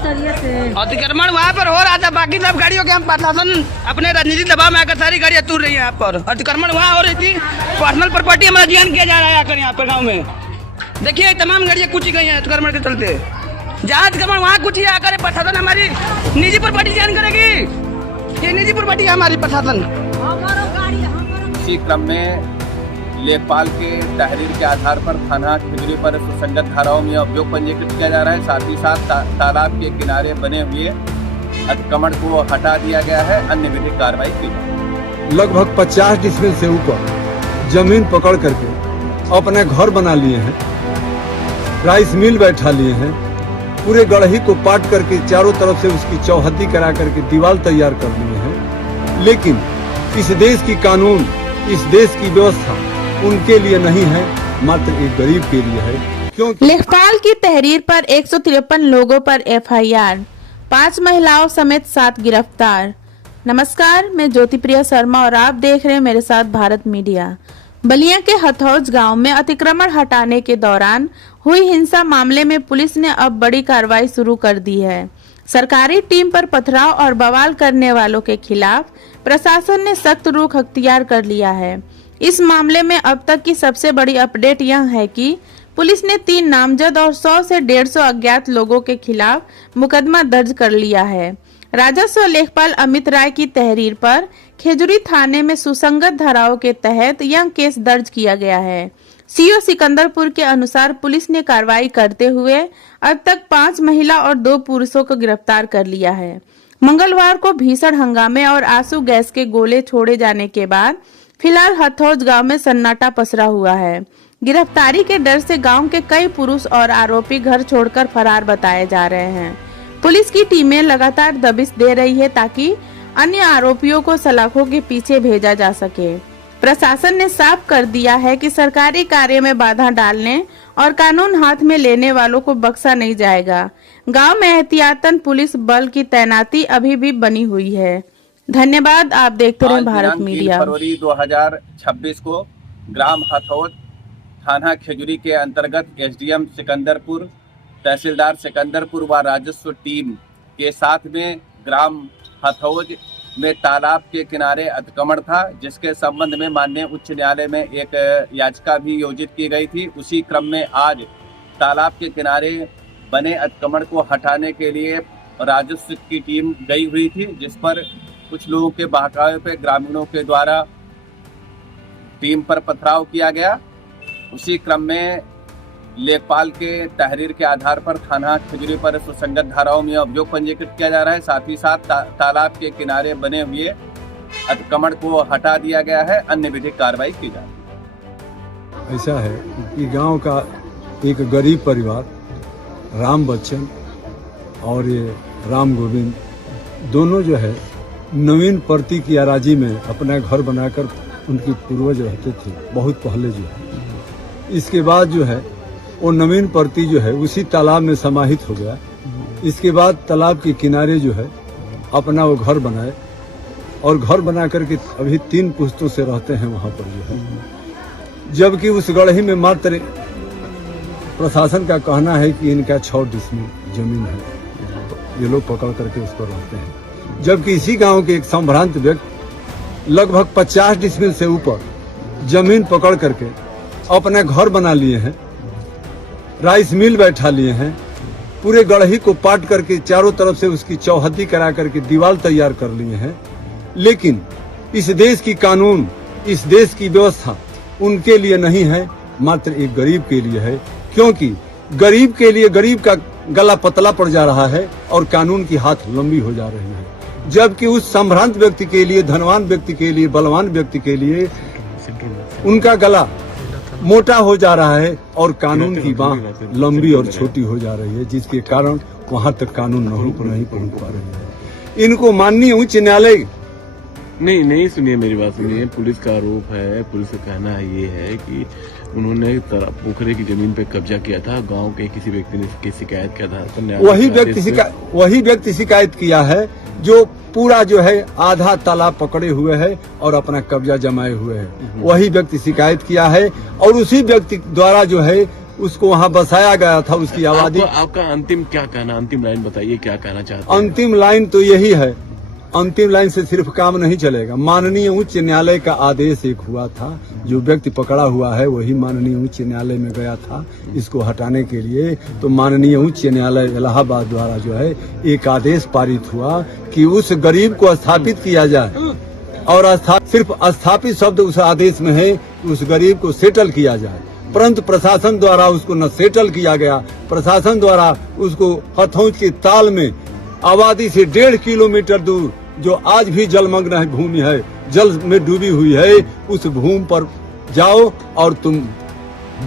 अतिक्रमण वहाँ पर हो रहा था, बाकी सब गाड़ियों के हम प्रशासन अपने राजनीतिक दबाव में आकर सारी गाड़ियाँ तूर रही है। यहाँ पर अतिक्रमण वहाँ हो रही थी, पर्सनल प्रॉपर्टी हमारा जियान किया जा रहा है आकर यहाँ पर गाँव में। देखिए तमाम गाड़ियाँ कुछ गई हैं अतिक्रमण के चलते। जहाँ अतिक्रमण वहाँ कुछ ही आकर प्रशासन हमारी निजी प्रॉपर्टी जियान करेगी। ये निजी प्रॉपर्टी है हमारी प्रशासन। इसी क्रम में लेखपाल के तहरीर के आधार पर थाना खिजरी पर सुसंगत धाराओं में अभियोग पंजीकृत किया जा रहा है। साथ ही साथ तालाब के किनारे बने हुए अतिक्रमण को हटा दिया गया है। अन्य विधिक कार्रवाई की। लगभग 50 डिसमिल से ऊपर जमीन पकड़ करके अपने घर बना लिए हैं, राइस मिल बैठा लिए हैं, पूरे गढ़ही को पाट करके चारों तरफ से उसकी चौहद्दी करा करके दीवार तैयार कर लिए हैं। लेकिन इस देश की कानून, इस देश की व्यवस्था उनके लिए नहीं है, मात्र एक गरीब के लिए है। क्योंकि लेखपाल की तहरीर पर 153 लोगों पर FIR, 5 महिलाओं समेत 7 गिरफ्तार। नमस्कार, मैं ज्योतिप्रिया शर्मा और आप देख रहे हैं मेरे साथ भारत मीडिया। बलिया के हथौज गांव में अतिक्रमण हटाने के दौरान हुई हिंसा मामले में पुलिस ने अब बड़ी कार्रवाई शुरू कर दी है। सरकारी टीम पर पथराव और बवाल करने वालों के खिलाफ प्रशासन ने सख्त रुख अख्तियार कर लिया है। इस मामले में अब तक की सबसे बड़ी अपडेट यह है कि पुलिस ने 3 नामजद और 100 से 150 अज्ञात लोगों के खिलाफ मुकदमा दर्ज कर लिया है। राजस्व लेखपाल अमित राय की तहरीर पर खिजरी थाने में सुसंगत धाराओं के तहत यह केस दर्ज किया गया है। CO सिकंदरपुर के अनुसार पुलिस ने कार्रवाई करते हुए अब तक 5 महिला और 2 पुरुषों को गिरफ्तार कर लिया है। मंगलवार को भीषण हंगामे और आंसू गैस के गोले छोड़े जाने के बाद फिलहाल हथौज गांव में सन्नाटा पसरा हुआ है। गिरफ्तारी के डर से गांव के कई पुरुष और आरोपी घर छोड़कर फरार बताए जा रहे हैं। पुलिस की टीमें लगातार दबिश दे रही है ताकि अन्य आरोपियों को सलाखों के पीछे भेजा जा सके। प्रशासन ने साफ कर दिया है कि सरकारी कार्य में बाधा डालने और कानून हाथ में लेने वालों को बख्शा नहीं जाएगा। गांव में एहतियातन पुलिस बल की तैनाती अभी भी बनी हुई है। धन्यवाद। आप देखते रहे भारत मीडिया। फरवरी 2026 को ग्राम हथौज थाना खिजरी के अंतर्गत SDM सिकंदरपुर, तहसीलदार सिकंदरपुर व राजस्व टीम के साथ में ग्राम हथौज में तालाब के किनारे अतिक्रमण था, जिसके संबंध में माननीय उच्च न्यायालय में एक याचिका भी योजित की गई थी। उसी क्रम में आज तालाब के किनारे बने अतिक्रमण को हटाने के लिए राजस्व की टीम गई हुई थी, जिस पर कुछ लोगों के बहकावे पे ग्रामीणों के द्वारा टीम पर पथराव किया गया। उसी क्रम में लेखपाल के तहरीर के आधार पर थाना खिजरी पर सुसंगत धाराओं में अभियोग पंजीकृत किया जा रहा है। साथ ही साथ तालाब के किनारे बने हुए अतिक्रमण को हटा दिया गया है। अन्य विधिक कार्रवाई की जा रही है। ऐसा है कि गांव का एक गरीब परिवार राम बच्चन और ये राम गोविंद दोनों जो है नवीन पर्ती की अराजी में अपना घर बनाकर उनकी पूर्वज रहते थे बहुत पहले जो है। इसके बाद जो है वो नवीन पर्ती जो है उसी तालाब में समाहित हो गया। इसके बाद तालाब के किनारे जो है अपना वो घर बनाए और घर बना करके अभी 3 पुश्तों से रहते हैं वहाँ पर जो है। जबकि उस गढ़ही में मात्र प्रशासन का कहना है कि इनका 6 डिसमिल जमीन है, ये लोग पकड़ करके उस पर रहते हैं। जबकि इसी गांव के एक संभ्रांत व्यक्ति लगभग 50 डिसमिल से ऊपर जमीन पकड़ करके अपने घर बना लिए हैं, राइस मिल बैठा लिए हैं, पूरे गढ़ही को पाट करके चारों तरफ से उसकी चौहद्दी करा करके दीवार तैयार कर लिए हैं। लेकिन इस देश की कानून, इस देश की व्यवस्था उनके लिए नहीं है, मात्र एक गरीब के लिए है। क्योंकि गरीब के लिए गरीब का गला पतला पड़ जा रहा है और कानून की हाथ लंबी हो जा रही है। जबकि उस संभ्रांत व्यक्ति के लिए, धनवान व्यक्ति के लिए, बलवान व्यक्ति के लिए उनका गला मोटा हो जा रहा है और कानून की बांह लंबी और छोटी हो जा रही है, जिसके कारण वहां तक कानून नहीं पहुंच पा रही है। इनको माननीय उच्च न्यायालय नहीं सुनिए, मेरी बात सुनिए। पुलिस का आरोप है, पुलिस का कहना है ये है कि उन्होंने पोखरे की जमीन पे कब्जा किया था। गांव के किसी व्यक्ति ने की शिकायत किया था, वही व्यक्ति शिकायत किया है जो पूरा जो है आधा तालाब पकड़े हुए है और अपना कब्जा जमाए हुए है। वही व्यक्ति शिकायत किया है और उसी व्यक्ति द्वारा जो है उसको वहाँ बसाया गया था, उसकी आबादी। आपका अंतिम क्या कहना, अंतिम लाइन बताइए, क्या कहना चाहते हैं? अंतिम लाइन तो यही है, अंतिम लाइन से सिर्फ काम नहीं चलेगा। माननीय उच्च न्यायालय का आदेश एक हुआ था, जो व्यक्ति पकड़ा हुआ है वही माननीय उच्च न्यायालय में गया था इसको हटाने के लिए। तो माननीय उच्च न्यायालय इलाहाबाद द्वारा जो है एक आदेश पारित हुआ कि उस गरीब को स्थापित किया जाए, और सिर्फ स्थापित शब्द उस आदेश में है, उस गरीब को सेटल किया जाए। परंतु प्रशासन द्वारा उसको न सेटल किया गया, प्रशासन द्वारा उसको हथौज के ताल में आबादी से 1.5 किलोमीटर दूर, जो आज भी जलमग्न है भूमि है, जल में डूबी हुई है, उस भूमि पर जाओ और तुम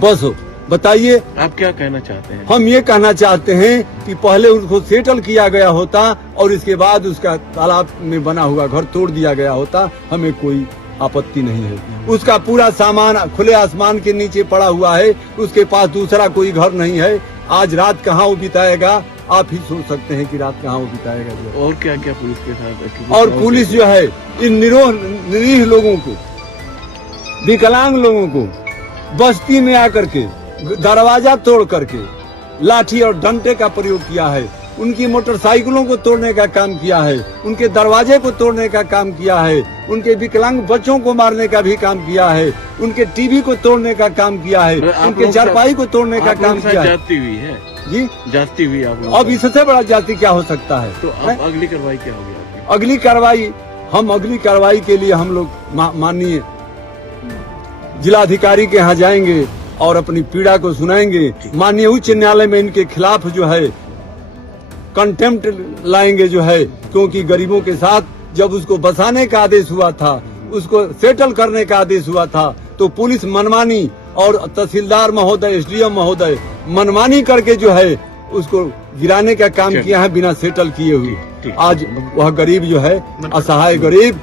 बसो। बताइए आप क्या कहना चाहते हैं? हम ये कहना चाहते हैं कि पहले उसको सेटल किया गया होता और इसके बाद उसका तालाब में बना हुआ घर तोड़ दिया गया होता, हमें कोई आपत्ति नहीं है। उसका पूरा सामान खुले आसमान के नीचे पड़ा हुआ है, उसके पास दूसरा कोई घर नहीं है। आज रात कहाँ वो बिताएगा, आप ही सोच सकते हैं कि रात कहाँ वो बिताएगा। जो और क्या क्या पुलिस के साथ, और पुलिस जो है इन निरीह लोगों को, विकलांग लोगों को बस्ती में आकर के दरवाजा तोड़ करके लाठी और डंडे का प्रयोग किया है, उनकी मोटरसाइकिलों को तोड़ने का काम किया है, उनके दरवाजे को तोड़ने का काम किया है, उनके विकलांग बच्चों को मारने का भी काम किया है, उनके टीवी को तोड़ने का काम किया है, उनके चारपाई को तोड़ने का काम किया है। जाती हुई है जी, जाती हुई आप। अब इससे बड़ा जाति क्या हो सकता है? तो अब अगली कार्रवाई क्या होगी आपकी? अगली कार्रवाई के लिए हम लोग माननीय जिलाधिकारी के यहाँ जाएंगे और अपनी पीड़ा को सुनाएंगे। माननीय उच्च न्यायालय में इनके खिलाफ जो है कंटेम्प्ट लाएंगे जो है, क्योंकि गरीबों के साथ जब उसको बसाने का आदेश हुआ था, उसको सेटल करने का आदेश हुआ था, तो पुलिस मनमानी और तहसीलदार महोदय, एसडीएम महोदय मनमानी करके जो है उसको गिराने का काम किया है बिना सेटल किए हुए। आज वह गरीब जो है, असहाय गरीब